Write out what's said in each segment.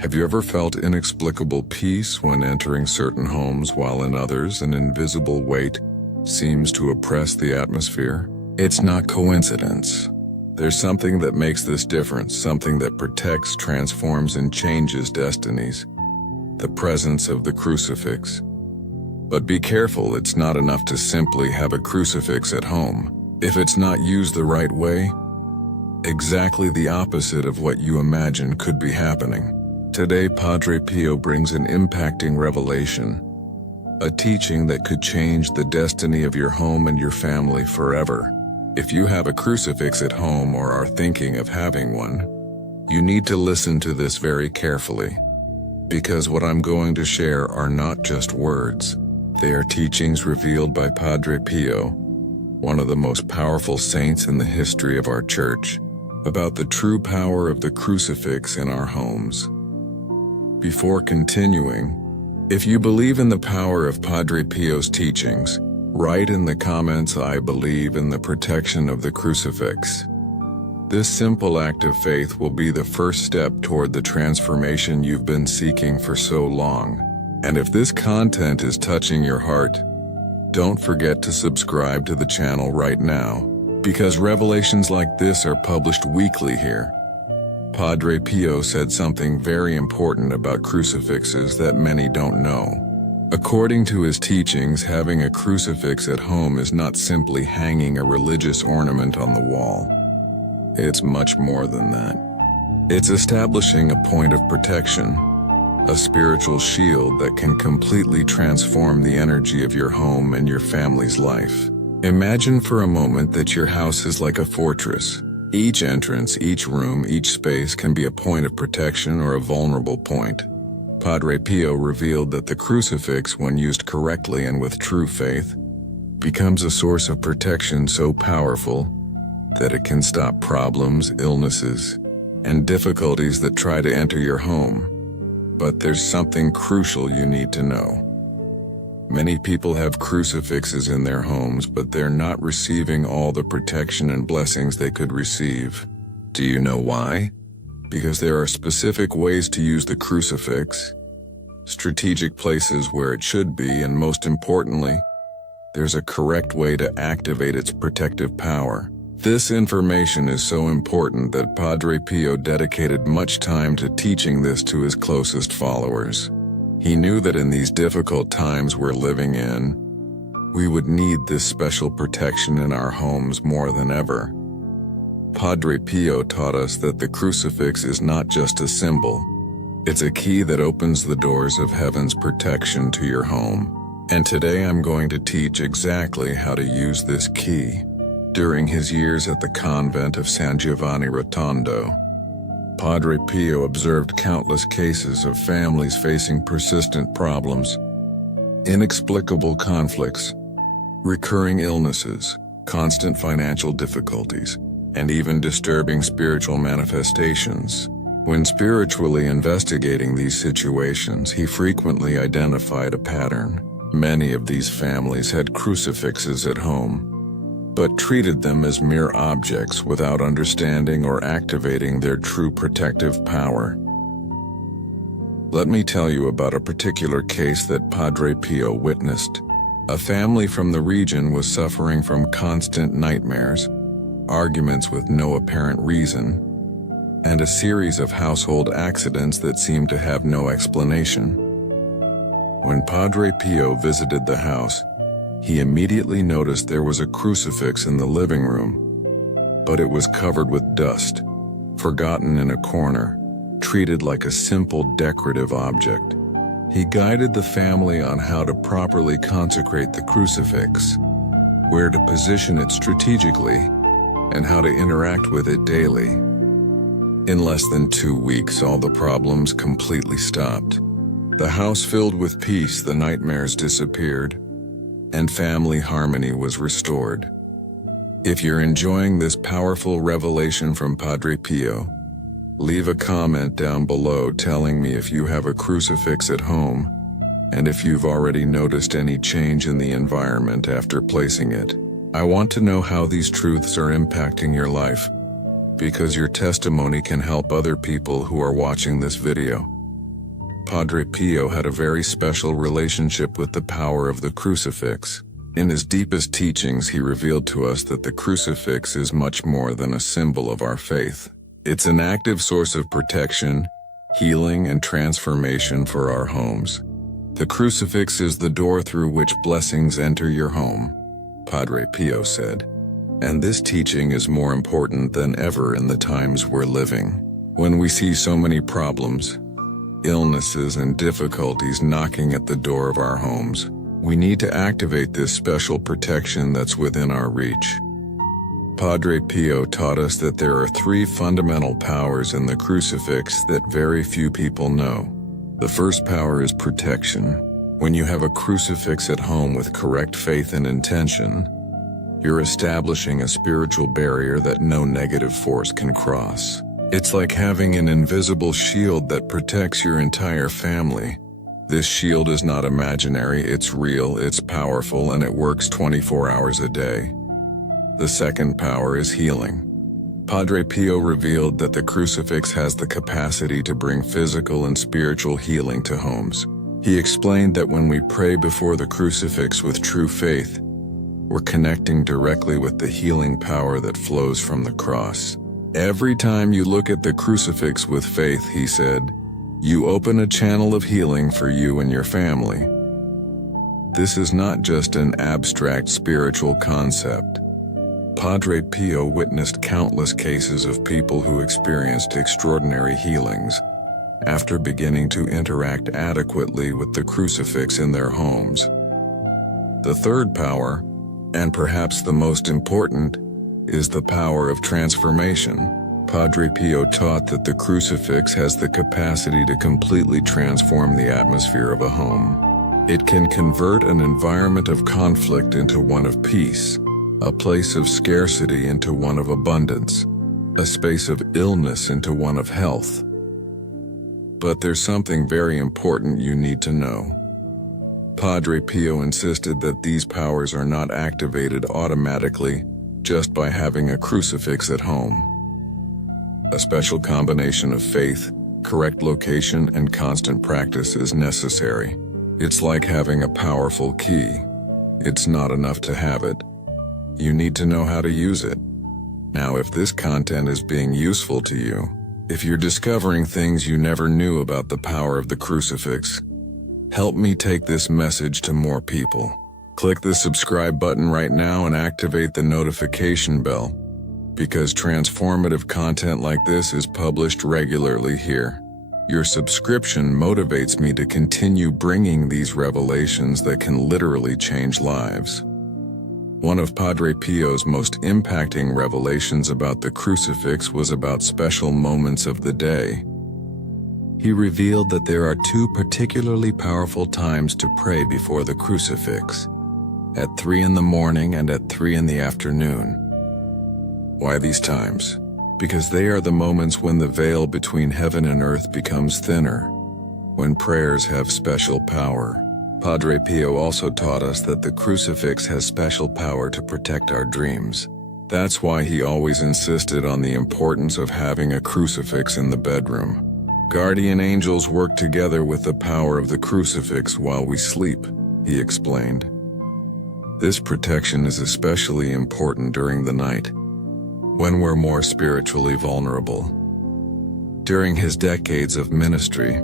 Have you ever felt inexplicable peace when entering certain homes while in others an invisible weight seems to oppress the atmosphere? It's not coincidence. There's something that makes this difference, something that protects, transforms, and changes destinies. The presence of the crucifix. But be careful, it's not enough to simply have a crucifix at home. If it's not used the right way, exactly the opposite of what you imagine could be happening. Today, Padre Pio brings an impacting revelation, a teaching that could change the destiny of your home and your family forever. If you have a crucifix at home or are thinking of having one, you need to listen to this very carefully, because what I'm going to share are not just words. They are teachings revealed by Padre Pio, one of the most powerful saints in the history of our church, about the true power of the crucifix in our homes. Before continuing, if you believe in the power of Padre Pio's teachings, write in the comments, "I believe in the protection of the crucifix." This simple act of faith will be the first step toward the transformation you've been seeking for so long. And if this content is touching your heart, don't forget to subscribe to the channel right now, because revelations like this are published weekly here. Padre Pio said something very important about crucifixes that many don't know. According to his teachings, having a crucifix at home is not simply hanging a religious ornament on the wall. It's much more than that. It's establishing a point of protection, a spiritual shield that can completely transform the energy of your home and your family's life. Imagine for a moment that your house is like a fortress. Each entrance, each room, each space can be a point of protection or a vulnerable point. Padre Pio revealed that the crucifix, when used correctly and with true faith, becomes a source of protection so powerful that it can stop problems, illnesses, and difficulties that try to enter your home. But there's something crucial you need to know. Many people have crucifixes in their homes, but they're not receiving all the protection and blessings they could receive. Do you know why? Because there are specific ways to use the crucifix, strategic places where it should be, and most importantly, there's a correct way to activate its protective power. This information is so important that Padre Pio dedicated much time to teaching this to his closest followers. He knew that in these difficult times we're living in, we would need this special protection in our homes more than ever. Padre Pio taught us that the crucifix is not just a symbol, it's a key that opens the doors of heaven's protection to your home. And today I'm going to teach exactly how to use this key. During his years at the convent of San Giovanni Rotondo, Padre Pio observed countless cases of families facing persistent problems, inexplicable conflicts, recurring illnesses, constant financial difficulties, and even disturbing spiritual manifestations. When spiritually investigating these situations, he frequently identified a pattern. Many of these families had crucifixes at home, but treated them as mere objects without understanding or activating their true protective power. Let me tell you about a particular case that Padre Pio witnessed. A family from the region was suffering from constant nightmares, arguments with no apparent reason, and a series of household accidents that seemed to have no explanation. When Padre Pio visited the house, he immediately noticed there was a crucifix in the living room, but it was covered with dust, forgotten in a corner, treated like a simple decorative object. He guided the family on how to properly consecrate the crucifix, where to position it strategically, and how to interact with it daily. In less than 2 weeks, all the problems completely stopped. The house filled with peace, the nightmares disappeared, and family harmony was restored. If you're enjoying this powerful revelation from Padre Pio, leave a comment down below telling me if you have a crucifix at home, and if you've already noticed any change in the environment after placing it. I want to know how these truths are impacting your life, because your testimony can help other people who are watching this video. Padre Pio had a very special relationship with the power of the crucifix. In his deepest teachings, he revealed to us that the crucifix is much more than a symbol of our faith. It's an active source of protection, healing, and transformation for our homes. The crucifix is the door through which blessings enter your home, Padre Pio said. And this teaching is more important than ever in the times we're living, when we see so many problems, illnesses, and difficulties knocking at the door of our homes. We need to activate this special protection that's within our reach. Padre Pio taught us that there are 3 fundamental powers in the crucifix that very few people know. The first power is protection. When you have a crucifix at home with correct faith and intention, you're establishing a spiritual barrier that no negative force can cross. It's like having an invisible shield that protects your entire family. This shield is not imaginary, it's real, it's powerful, and it works 24 hours a day. The second power is healing. Padre Pio revealed that the crucifix has the capacity to bring physical and spiritual healing to homes. He explained that when we pray before the crucifix with true faith, we're connecting directly with the healing power that flows from the cross. Every time you look at the crucifix with faith, he said, you open a channel of healing for you and your family. This is not just an abstract spiritual concept. Padre Pio witnessed countless cases of people who experienced extraordinary healings after beginning to interact adequately with the crucifix in their homes. The third power, and perhaps the most important, is the power of transformation. Padre Pio taught that the crucifix has the capacity to completely transform the atmosphere of a home. It can convert an environment of conflict into one of peace, a place of scarcity into one of abundance, a space of illness into one of health. But there's something very important you need to know. Padre Pio insisted that these powers are not activated automatically just by having a crucifix at home. A special combination of faith, correct location, and constant practice is necessary. It's like having a powerful key. It's not enough to have it. You need to know how to use it. Now, if this content is being useful to you, if you're discovering things you never knew about the power of the crucifix, help me take this message to more people. Click the subscribe button right now and activate the notification bell, because transformative content like this is published regularly here. Your subscription motivates me to continue bringing these revelations that can literally change lives. One of Padre Pio's most impacting revelations about the crucifix was about special moments of the day. He revealed that there are 2 particularly powerful times to pray before the crucifix, at 3 in the morning and at 3 in the afternoon. Why these times? Because they are the moments when the veil between heaven and earth becomes thinner, when prayers have special power. Padre Pio also taught us that the crucifix has special power to protect our dreams. That's why he always insisted on the importance of having a crucifix in the bedroom. Guardian angels work together with the power of the crucifix while we sleep, he explained. This protection is especially important during the night, when we're more spiritually vulnerable. During his decades of ministry,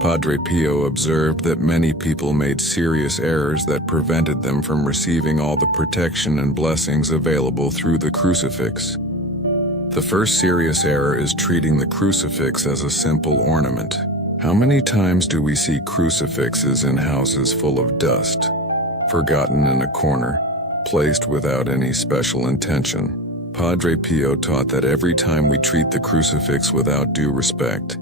Padre Pio observed that many people made serious errors that prevented them from receiving all the protection and blessings available through the crucifix. The first serious error is treating the crucifix as a simple ornament. How many times do we see crucifixes in houses full of dust, forgotten in a corner, placed without any special intention? Padre Pio taught that every time we treat the crucifix without due respect,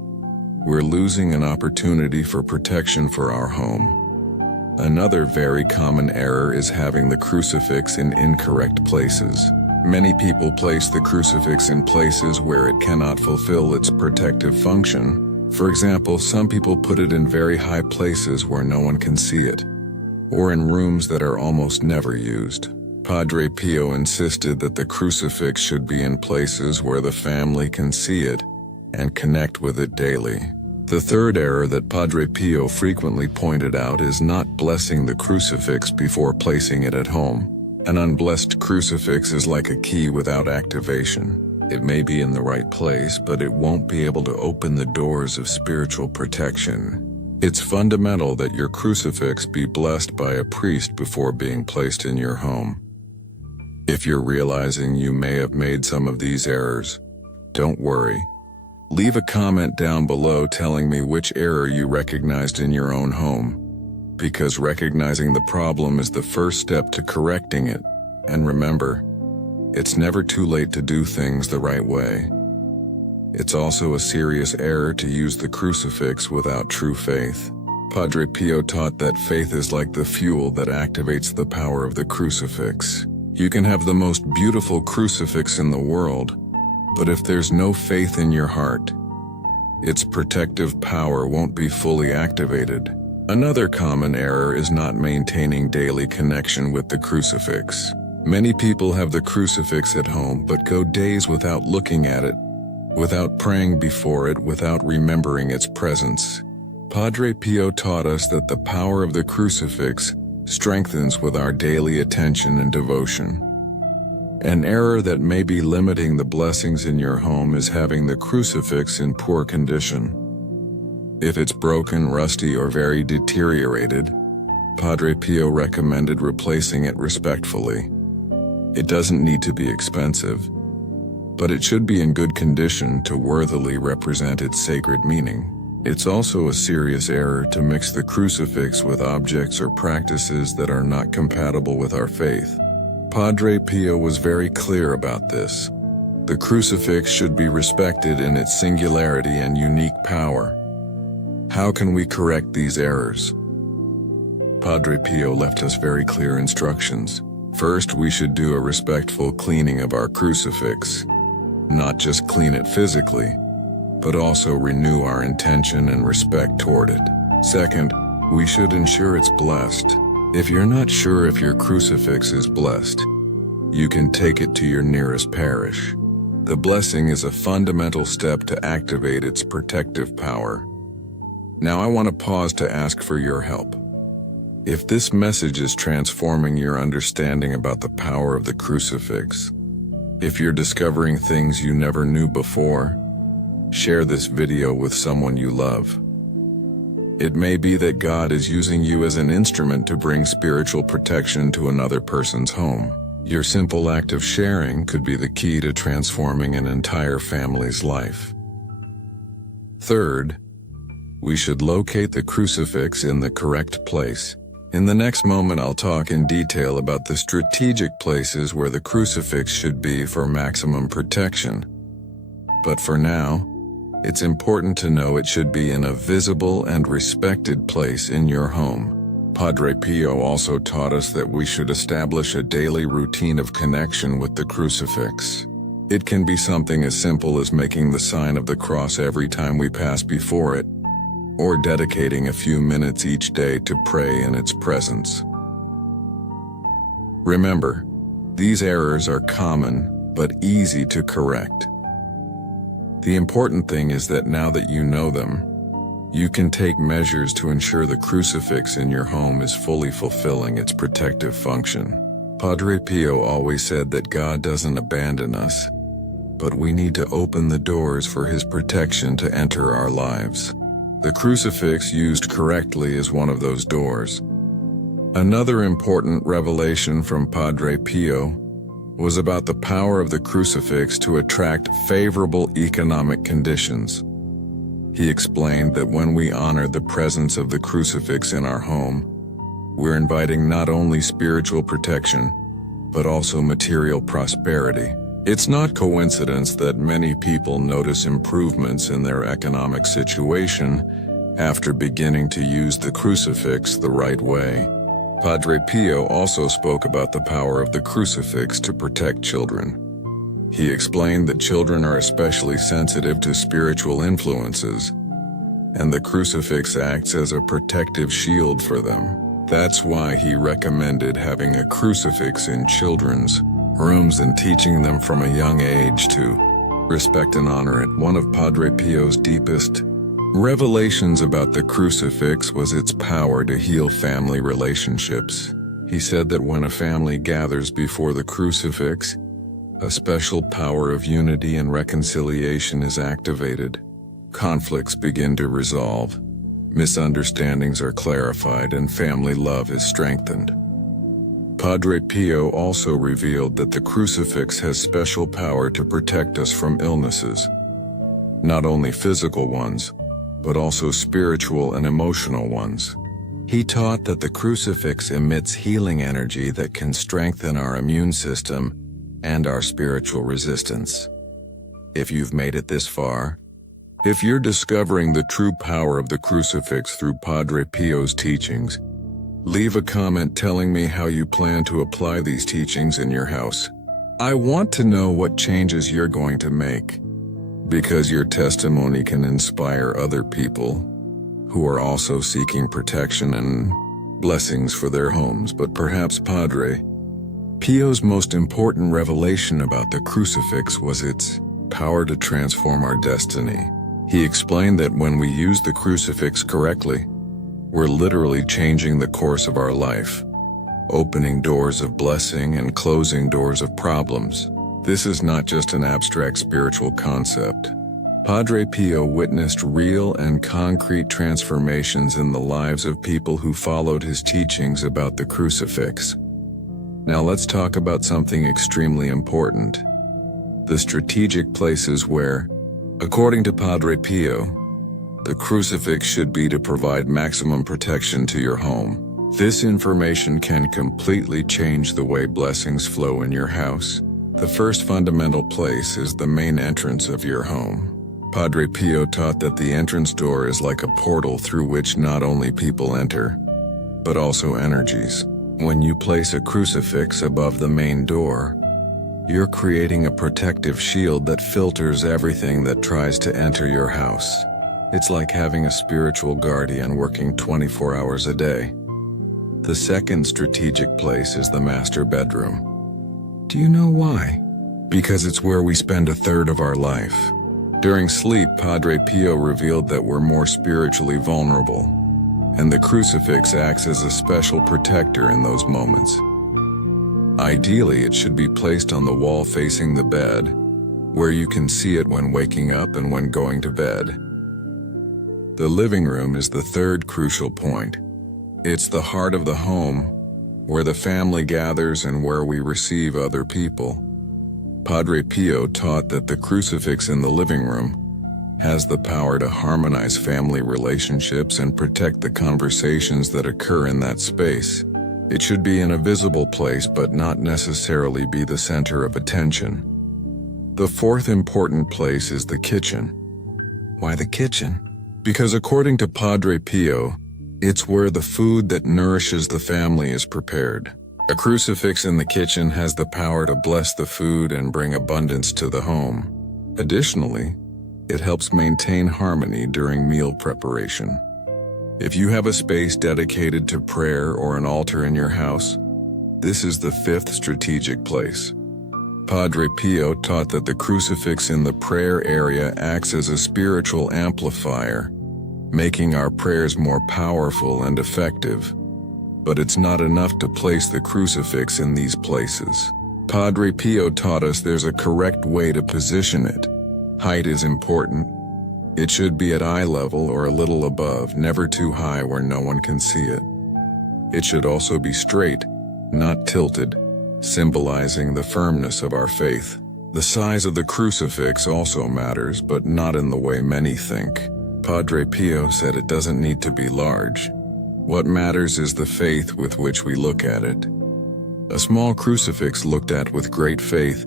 we're losing an opportunity for protection for our home. Another very common error is having the crucifix in incorrect places. Many people place the crucifix in places where it cannot fulfill its protective function. For example, some people put it in very high places where no one can see it, or in rooms that are almost never used. Padre Pio insisted that the crucifix should be in places where the family can see it and connect with it daily. The third error that Padre Pio frequently pointed out is not blessing the crucifix before placing it at home. An unblessed crucifix is like a key without activation. It may be in the right place, but it won't be able to open the doors of spiritual protection. It's fundamental that your crucifix be blessed by a priest before being placed in your home. If you're realizing you may have made some of these errors, don't worry. Leave a comment down below telling me which error you recognized in your own home, because recognizing the problem is the first step to correcting it. And remember, it's never too late to do things the right way. It's also a serious error to use the crucifix without true faith. Padre Pio taught that faith is like the fuel that activates the power of the crucifix. You can have the most beautiful crucifix in the world, but if there's no faith in your heart, its protective power won't be fully activated. Another common error is not maintaining daily connection with the crucifix. Many people have the crucifix at home but go days without looking at it, without praying before it, without remembering its presence. Padre Pio taught us that the power of the crucifix strengthens with our daily attention and devotion. An error that may be limiting the blessings in your home is having the crucifix in poor condition. If it's broken, rusty, or very deteriorated, Padre Pio recommended replacing it respectfully. It doesn't need to be expensive, but it should be in good condition to worthily represent its sacred meaning. It's also a serious error to mix the crucifix with objects or practices that are not compatible with our faith. Padre Pio was very clear about this. The crucifix should be respected in its singularity and unique power. How can we correct these errors? Padre Pio left us very clear instructions. First, we should do a respectful cleaning of our crucifix. Not just clean it physically, but also renew our intention and respect toward it. Second, we should ensure it's blessed. If you're not sure if your crucifix is blessed, you can take it to your nearest parish. The blessing is a fundamental step to activate its protective power. Now I want to pause to ask for your help. If this message is transforming your understanding about the power of the crucifix, if you're discovering things you never knew before, share this video with someone you love. It may be that God is using you as an instrument to bring spiritual protection to another person's home. Your simple act of sharing could be the key to transforming an entire family's life. Third, we should locate the crucifix in the correct place. In the next moment, I'll talk in detail about the strategic places where the crucifix should be for maximum protection. But for now, it's important to know it should be in a visible and respected place in your home. Padre Pio also taught us that we should establish a daily routine of connection with the crucifix. It can be something as simple as making the sign of the cross every time we pass before it, or dedicating a few minutes each day to pray in its presence. Remember, these errors are common, but easy to correct. The important thing is that now that you know them, you can take measures to ensure the crucifix in your home is fully fulfilling its protective function. Padre Pio always said that God doesn't abandon us, but we need to open the doors for His protection to enter our lives. The crucifix used correctly is one of those doors. Another important revelation from Padre Pio was about the power of the crucifix to attract favorable economic conditions. He explained that when we honor the presence of the crucifix in our home, we're inviting not only spiritual protection, but also material prosperity. It's not coincidence that many people notice improvements in their economic situation after beginning to use the crucifix the right way. Padre Pio also spoke about the power of the crucifix to protect children. He explained that children are especially sensitive to spiritual influences, and the crucifix acts as a protective shield for them. That's why he recommended having a crucifix in children's rooms and teaching them from a young age to respect and honor it. One of Padre Pio's deepest Revelations about the crucifix was its power to heal family relationships. He said that when a family gathers before the crucifix, a special power of unity and reconciliation is activated. Conflicts begin to resolve, misunderstandings are clarified, and family love is strengthened. Padre Pio also revealed that the crucifix has special power to protect us from illnesses, not only physical ones, but also spiritual and emotional ones. He taught that the crucifix emits healing energy that can strengthen our immune system and our spiritual resistance. If you've made it this far, if you're discovering the true power of the crucifix through Padre Pio's teachings, leave a comment telling me how you plan to apply these teachings in your house. I want to know what changes you're going to make, because your testimony can inspire other people who are also seeking protection and blessings for their homes. But perhaps Padre Pio's most important revelation about the crucifix was its power to transform our destiny. He explained that when we use the crucifix correctly, we're literally changing the course of our life, opening doors of blessing and closing doors of problems. This is not just an abstract spiritual concept. Padre Pio witnessed real and concrete transformations in the lives of people who followed his teachings about the crucifix. Now let's talk about something extremely important: the strategic places where, according to Padre Pio, the crucifix should be to provide maximum protection to your home. This information can completely change the way blessings flow in your house. The first fundamental place is the main entrance of your home. Padre Pio taught that the entrance door is like a portal through which not only people enter, but also energies. When you place a crucifix above the main door, you're creating a protective shield that filters everything that tries to enter your house. It's like having a spiritual guardian working 24 hours a day. The second strategic place is the master bedroom. Do you know why? Because it's where we spend a third of our life. During sleep, Padre Pio revealed that we're more spiritually vulnerable, and the crucifix acts as a special protector in those moments. Ideally, it should be placed on the wall facing the bed, where you can see it when waking up and when going to bed. The living room is the third crucial point. It's the heart of the home, where the family gathers and where we receive other people. Padre Pio taught that the crucifix in the living room has the power to harmonize family relationships and protect the conversations that occur in that space. It should be in a visible place but not necessarily be the center of attention. The fourth important place is the kitchen. Why the kitchen? Because according to Padre Pio, it's where the food that nourishes the family is prepared. A crucifix in the kitchen has the power to bless the food and bring abundance to the home. Additionally, it helps maintain harmony during meal preparation. If you have a space dedicated to prayer or an altar in your house, this is the fifth strategic place. Padre Pio taught that the crucifix in the prayer area acts as a spiritual amplifier, making our prayers more powerful and effective. But it's not enough to place the crucifix in these places. Padre Pio taught us there's a correct way to position it. Height is important. It should be at eye level or a little above, never too high where no one can see it. It should also be straight, not tilted, symbolizing the firmness of our faith. The size of the crucifix also matters, but not in the way many think. Padre Pio said it doesn't need to be large. What matters is the faith with which we look at it. A small crucifix looked at with great faith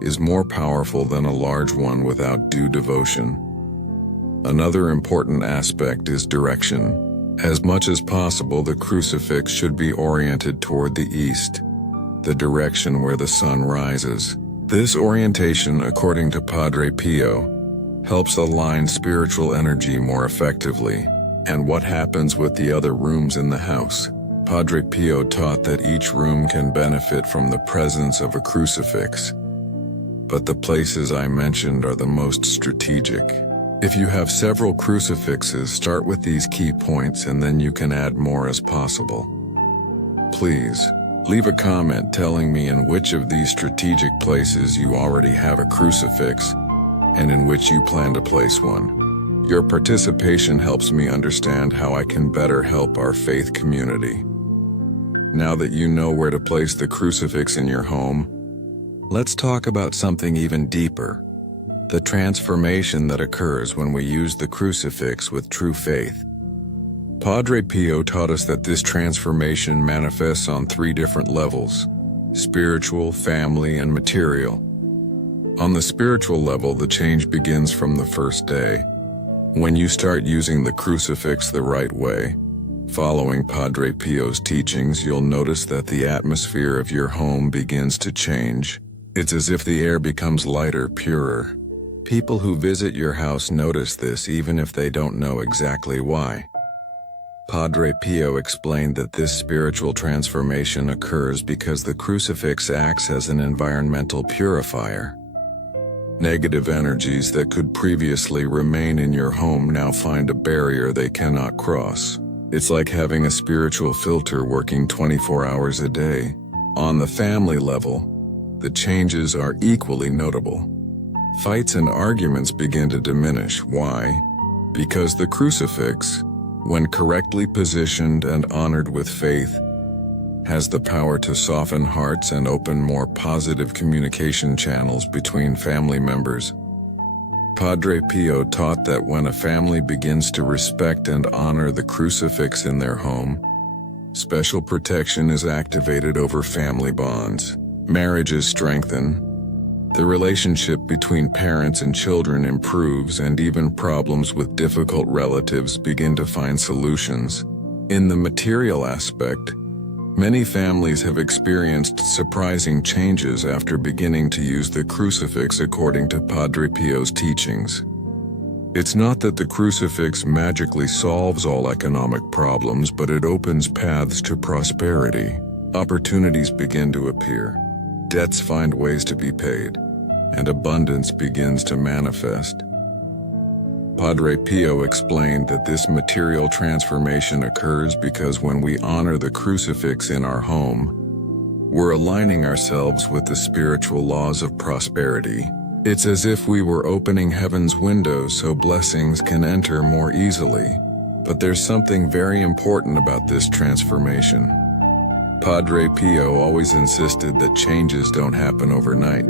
is more powerful than a large one without due devotion. Another important aspect is direction. As much as possible, the crucifix should be oriented toward the east, the direction where the sun rises. This orientation, according to Padre Pio, helps align spiritual energy more effectively. And what happens with the other rooms in the house? Padre Pio taught that each room can benefit from the presence of a crucifix. But the places I mentioned are the most strategic. If you have several crucifixes, start with these key points and then you can add more as possible. Please, leave a comment telling me in which of these strategic places you already have a crucifix and in which you plan to place one. Your participation helps me understand how I can better help our faith community. Now that you know where to place the crucifix in your home, let's talk about something even deeper: the transformation that occurs when we use the crucifix with true faith. Padre Pio taught us that this transformation manifests on 3 different levels: spiritual, family, and material. On the spiritual level, the change begins from the first day. When you start using the crucifix the right way, following Padre Pio's teachings, you'll notice that the atmosphere of your home begins to change. It's as if the air becomes lighter, purer. People who visit your house notice this even if they don't know exactly why. Padre Pio explained that this spiritual transformation occurs because the crucifix acts as an environmental purifier. Negative energies that could previously remain in your home now find a barrier they cannot cross. It's like having a spiritual filter working 24 hours a day. On the family level, the changes are equally notable. Fights and arguments begin to diminish. Why? Because the crucifix, when correctly positioned and honored with faith, has the power to soften hearts and open more positive communication channels between family members. Padre Pio taught that when a family begins to respect and honor the crucifix in their home, special protection is activated over family bonds. Marriages strengthen, the relationship between parents and children improves, and even problems with difficult relatives begin to find solutions. In the material aspect, many families have experienced surprising changes after beginning to use the crucifix according to Padre Pio's teachings. It's not that the crucifix magically solves all economic problems, but it opens paths to prosperity. Opportunities begin to appear, debts find ways to be paid, and abundance begins to manifest. Padre Pio explained that this material transformation occurs because when we honor the crucifix in our home, we're aligning ourselves with the spiritual laws of prosperity. It's as if we were opening heaven's windows so blessings can enter more easily. But there's something very important about this transformation. Padre Pio always insisted that changes don't happen overnight.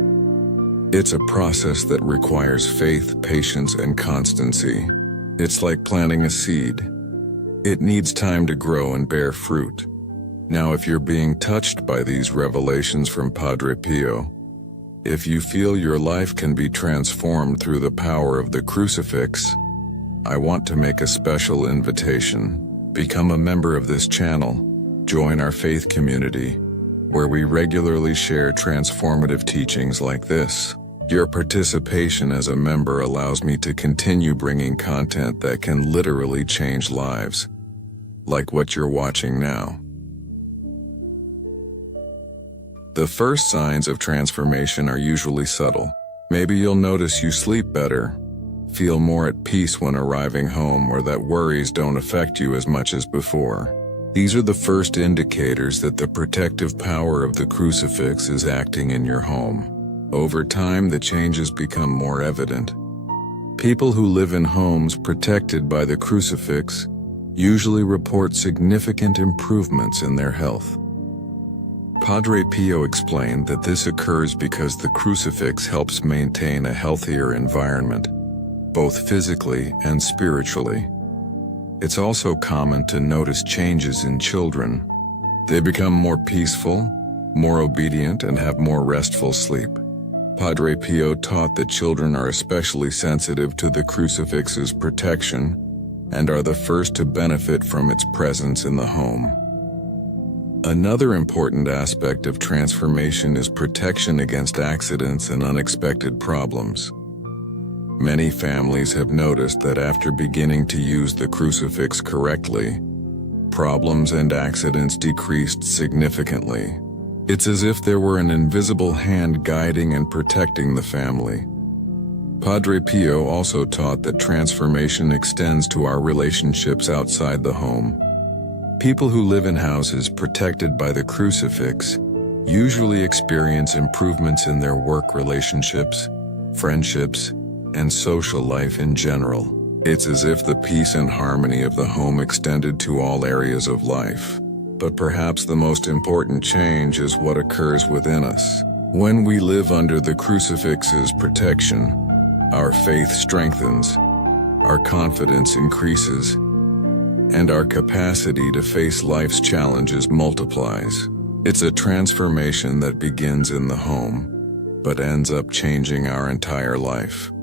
It's a process that requires faith, patience, and constancy. It's like planting a seed. It needs time to grow and bear fruit. Now, if you're being touched by these revelations from Padre Pio, if you feel your life can be transformed through the power of the crucifix, I want to make a special invitation. Become a member of this channel. Join our faith community, where we regularly share transformative teachings like this. Your participation as a member allows me to continue bringing content that can literally change lives, like what you're watching now. The first signs of transformation are usually subtle. Maybe you'll notice you sleep better, feel more at peace when arriving home, or that worries don't affect you as much as before. These are the first indicators that the protective power of the crucifix is acting in your home. Over time, the changes become more evident. People who live in homes protected by the crucifix usually report significant improvements in their health. Padre Pio explained that this occurs because the crucifix helps maintain a healthier environment, both physically and spiritually. It's also common to notice changes in children. They become more peaceful, more obedient, and have more restful sleep. Padre Pio taught that children are especially sensitive to the crucifix's protection and are the first to benefit from its presence in the home. Another important aspect of transformation is protection against accidents and unexpected problems. Many families have noticed that after beginning to use the crucifix correctly, problems and accidents decreased significantly. It's as if there were an invisible hand guiding and protecting the family. Padre Pio also taught that transformation extends to our relationships outside the home. People who live in houses protected by the crucifix usually experience improvements in their work relationships, friendships, and social life in general. It's as if the peace and harmony of the home extended to all areas of life. But perhaps the most important change is what occurs within us. When we live under the crucifix's protection, our faith strengthens, our confidence increases, and our capacity to face life's challenges multiplies. It's a transformation that begins in the home, but ends up changing our entire life.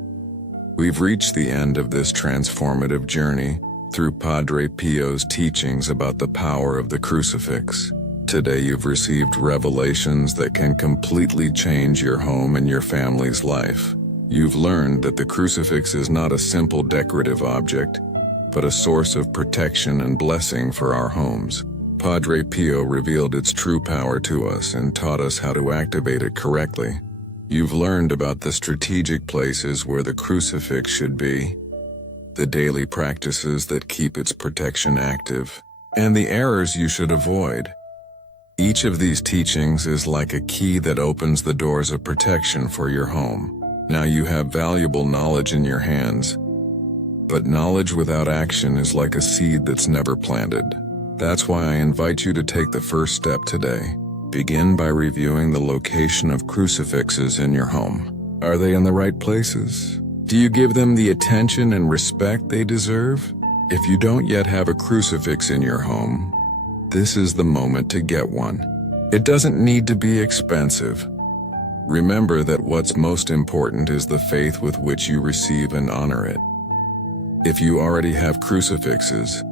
We've reached the end of this transformative journey through Padre Pio's teachings about the power of the crucifix. Today you've received revelations that can completely change your home and your family's life. You've learned that the crucifix is not a simple decorative object, but a source of protection and blessing for our homes. Padre Pio revealed its true power to us and taught us how to activate it correctly. You've learned about the strategic places where the crucifix should be, the daily practices that keep its protection active, and the errors you should avoid. Each of these teachings is like a key that opens the doors of protection for your home. Now you have valuable knowledge in your hands, but knowledge without action is like a seed that's never planted. That's why I invite you to take the first step today. Begin by reviewing the location of crucifixes in your home. Are they in the right places? Do you give them the attention and respect they deserve? If you don't yet have a crucifix in your home, this is the moment to get one. It doesn't need to be expensive. Remember that what's most important is the faith with which you receive and honor it. If you already have crucifixes,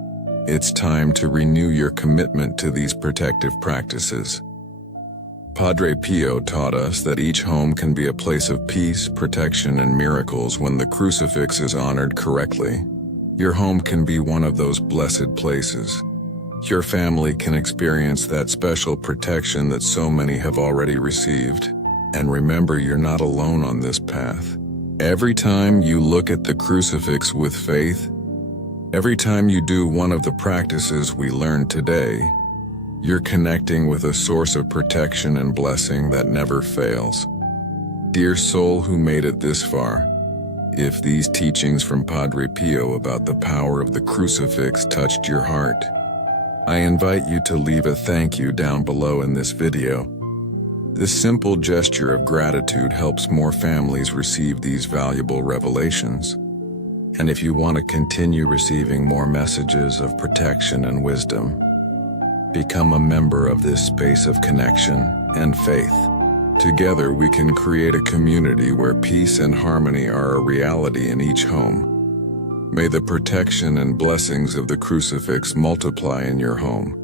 it's time to renew your commitment to these protective practices. Padre Pio taught us that each home can be a place of peace, protection, and miracles when the crucifix is honored correctly. Your home can be one of those blessed places. Your family can experience that special protection that so many have already received. And remember, you're not alone on this path. Every time you look at the crucifix with faith, every time you do one of the practices we learned today, you're connecting with a source of protection and blessing that never fails. Dear soul who made it this far, if these teachings from Padre Pio about the power of the crucifix touched your heart, I invite you to leave a thank you down below in this video. This simple gesture of gratitude helps more families receive these valuable revelations. And if you want to continue receiving more messages of protection and wisdom, become a member of this space of connection and faith. Together we can create a community where peace and harmony are a reality in each home. May the protection and blessings of the crucifix multiply in your home.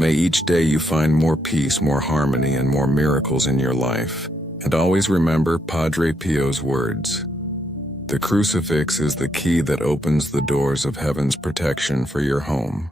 May each day you find more peace, more harmony, and more miracles in your life. And always remember Padre Pio's words. The crucifix is the key that opens the doors of heaven's protection for your home.